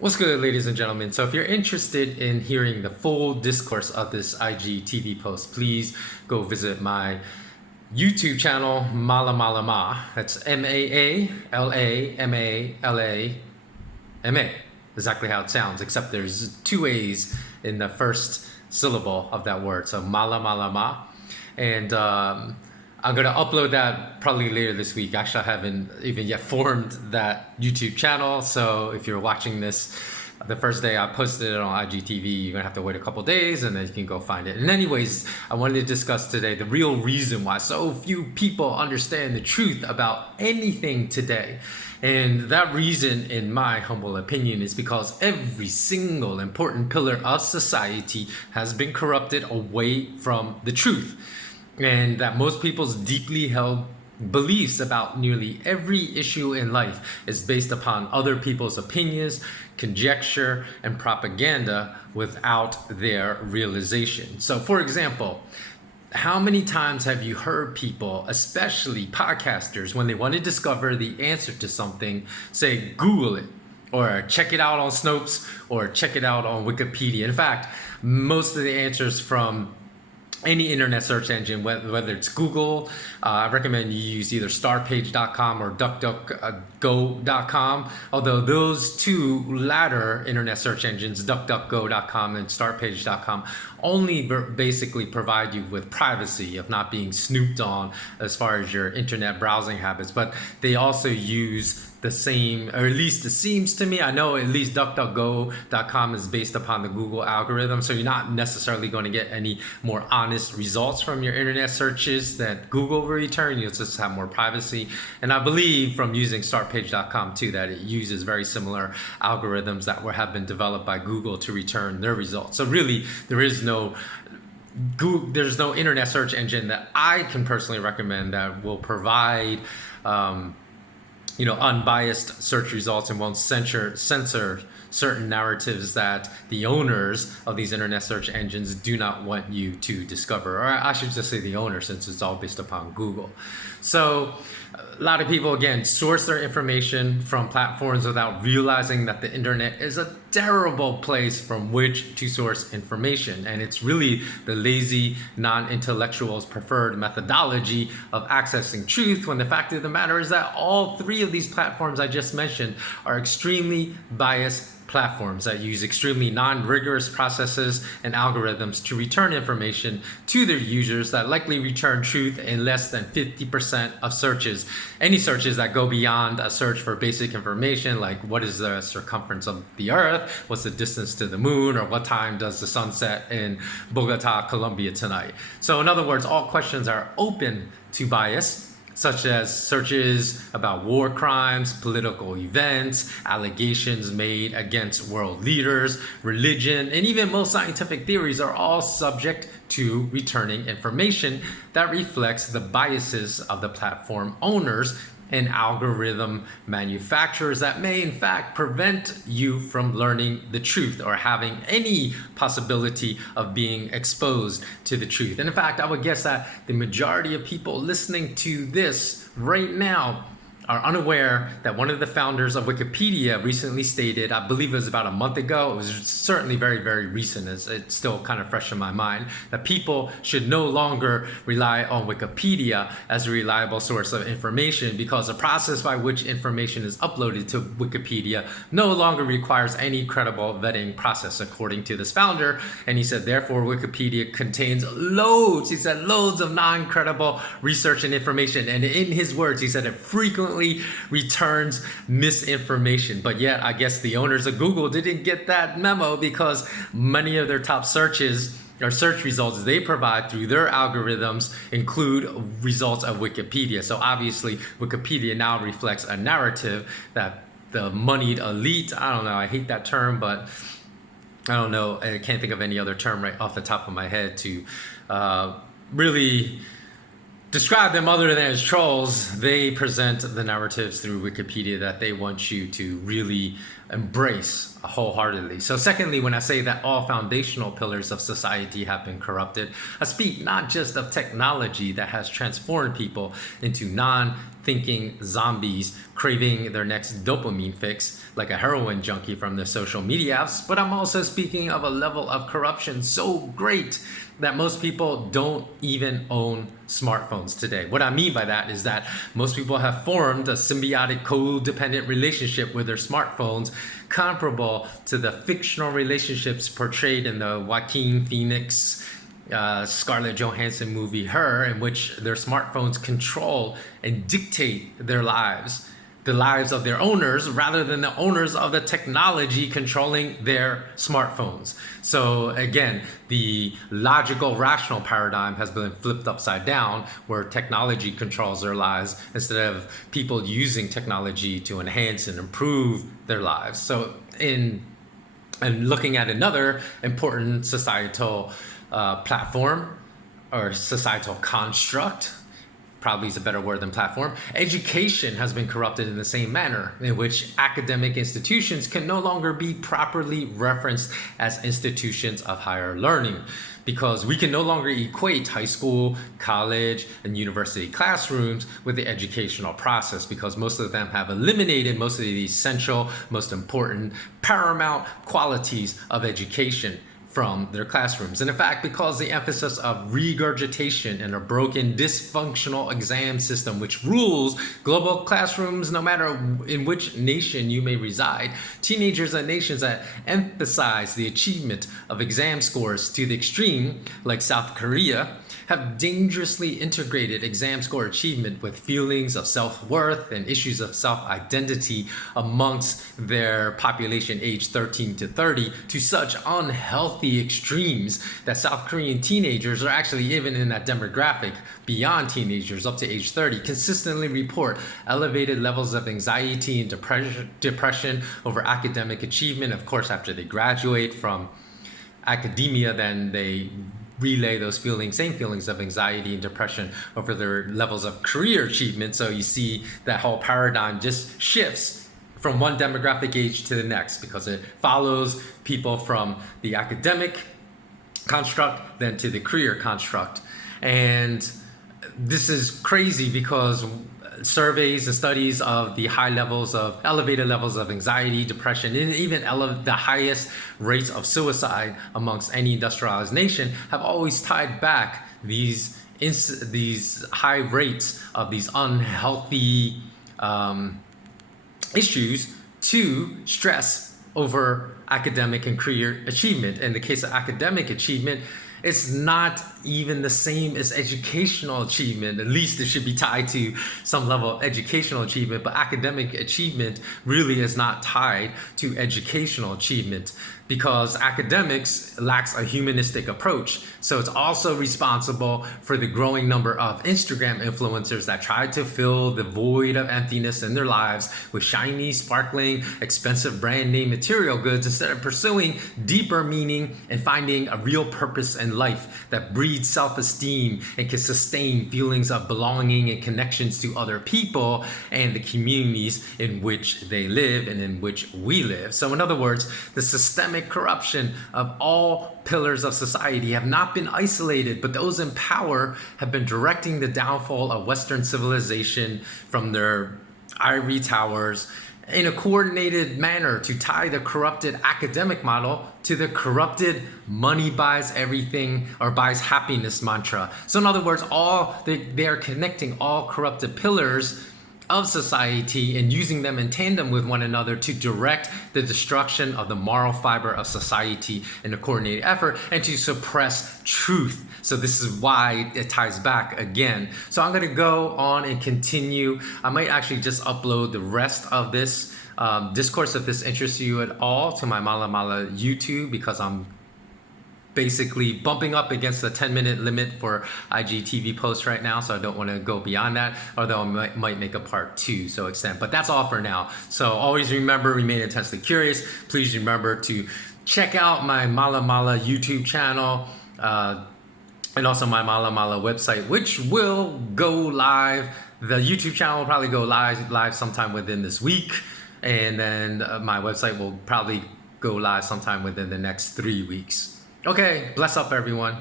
What's good, ladies and gentlemen? So, if you're interested in hearing the full discourse of this IGTV post, please go visit my YouTube channel, Mala Mala Ma. That's MAALAMALAMA. Exactly how it sounds, except there's two A's in the first syllable of that word. So, Mala Mala Ma. And I'm gonna upload that probably later this week. Actually, I haven't even yet formed that YouTube channel. So if you're watching this the first day I posted it on IGTV, you're gonna have to wait a couple days and then you can go find it. And anyways, I wanted to discuss today the real reason why so few people understand the truth about anything today. And that reason, in my humble opinion, is because every single important pillar of society has been corrupted away from the truth. And that most people's deeply held beliefs about nearly every issue in life is based upon other people's opinions, conjecture, and propaganda without their realization. So, for example, how many times have you heard people, especially podcasters, when they want to discover the answer to something, say, Google it, or check it out on Snopes, or check it out on Wikipedia? In fact, most of the answers from any internet search engine, whether it's Google, I recommend you use either startpage.com or duckduckgo.com. Although those two latter internet search engines, duckduckgo.com and startpage.com, only basically provide you with privacy of not being snooped on as far as your internet browsing habits. But they also use the same, or at least it seems to me, I know at least DuckDuckGo.com is based upon the Google algorithm, so you're not necessarily going to get any more honest results from your internet searches that Google will return. You'll just have more privacy. And I believe from using StartPage.com too that it uses very similar algorithms that have been developed by Google to return their results. So really, there's no internet search engine that I can personally recommend that will provide unbiased search results and won't censor certain narratives that the owners of these internet search engines do not want you to discover. Or I should just say the owner, since it's all based upon Google. So a lot of people, again, source their information from platforms without realizing that the internet is a terrible place from which to source information. And it's really the lazy, non-intellectuals' preferred methodology of accessing truth, when the fact of the matter is that all three of these platforms I just mentioned are extremely biased platforms that use extremely non-rigorous processes and algorithms to return information to their users that likely return truth in less than 50% of searches. Any searches that go beyond a search for basic information, like what is the circumference of the earth, what's the distance to the moon, or what time does the sun set in Bogota, Colombia tonight. So in other words, all questions are open to bias, such as searches about war crimes, political events, allegations made against world leaders, religion, and even most scientific theories are all subject to returning information that reflects the biases of the platform owners and algorithm manufacturers that may in fact prevent you from learning the truth or having any possibility of being exposed to the truth. And in fact, I would guess that the majority of people listening to this right now are unaware that one of the founders of Wikipedia recently stated, I believe it was about a month ago, it was certainly very, very recent, it's still kind of fresh in my mind, that people should no longer rely on Wikipedia as a reliable source of information, because the process by which information is uploaded to Wikipedia no longer requires any credible vetting process, according to this founder. And he said, therefore, Wikipedia contains loads of non-credible research and information. And in his words, he said it frequently returns misinformation. But yet, I guess the owners of Google didn't get that memo, because many of their top searches or search results they provide through their algorithms include results of Wikipedia. So obviously, Wikipedia now reflects a narrative that the moneyed elite, I don't know, I hate that term, but I don't know, I can't think of any other term right off the top of my head to really describe them other than as trolls. They present the narratives through Wikipedia that they want you to really embrace wholeheartedly. So secondly, when I say that all foundational pillars of society have been corrupted, I speak not just of technology that has transformed people into thinking zombies craving their next dopamine fix like a heroin junkie from their social media apps, but I'm also speaking of a level of corruption so great that most people don't even own smartphones today. What I mean by that is that most people have formed a symbiotic codependent relationship with their smartphones comparable to the fictional relationships portrayed in the Joaquin Phoenix Scarlett Johansson movie Her, in which their smartphones control and dictate their lives, the lives of their owners, rather than the owners of the technology controlling their smartphones. So again, the logical, rational paradigm has been flipped upside down, where technology controls their lives instead of people using technology to enhance and improve their lives. So and looking at another important societal platform or societal construct, probably is a better word than platform, education has been corrupted in the same manner, in which academic institutions can no longer be properly referenced as institutions of higher learning, because we can no longer equate high school, college, and university classrooms with the educational process, because most of them have eliminated most of the essential, most important, paramount qualities of education from their classrooms. And in fact, because the emphasis of regurgitation and a broken, dysfunctional exam system which rules global classrooms no matter in which nation you may reside, teenagers and nations that emphasize the achievement of exam scores to the extreme, like South Korea, have dangerously integrated exam score achievement with feelings of self-worth and issues of self-identity amongst their population aged 13 to 30 to such unhealthy extremes that South Korean teenagers are actually, even in that demographic beyond teenagers up to age 30, consistently report elevated levels of anxiety and depression over academic achievement. Of course, after they graduate from academia, then they relay those feelings, same feelings of anxiety and depression over their levels of career achievement. So you see that whole paradigm just shifts from one demographic age to the next, because it follows people from the academic construct then to the career construct. And this is crazy because surveys and studies of the elevated levels of anxiety, depression, and even the highest rates of suicide amongst any industrialized nation have always tied back these high rates of these unhealthy issues to stress over academic and career achievement. In the case of academic achievement, it's not even the same as educational achievement. At least it should be tied to some level of educational achievement, but academic achievement really is not tied to educational achievement, because academics lacks a humanistic approach. So it's also responsible for the growing number of Instagram influencers that try to fill the void of emptiness in their lives with shiny, sparkling, expensive brand name material goods, instead of pursuing deeper meaning and finding a real purpose in life that breeds self-esteem and can sustain feelings of belonging and connections to other people and the communities in which they live and in which we live. So in other words, the systemic corruption of all pillars of society have not been isolated, but those in power have been directing the downfall of Western civilization from their ivory towers in a coordinated manner to tie the corrupted academic model to the corrupted money buys everything or buys happiness mantra. So in other words, they are connecting all corrupted pillars of society and using them in tandem with one another to direct the destruction of the moral fiber of society in a coordinated effort and to suppress truth. So this is why it ties back again. So I'm going to go on and continue. I might actually just upload the rest of this discourse if this interests you at all to my Mala Mala YouTube, because I'm basically bumping up against the 10-minute limit for IGTV posts right now, so I don't want to go beyond that, although I might make a part 2, so extent. But that's all for now. So always remember, remain intensely curious. Please remember to check out my Mala Mala YouTube channel and also my Mala Mala website, which will go live. The YouTube channel will probably go live sometime within this week, and then my website will probably go live sometime within the next 3 weeks. Okay, bless up everyone.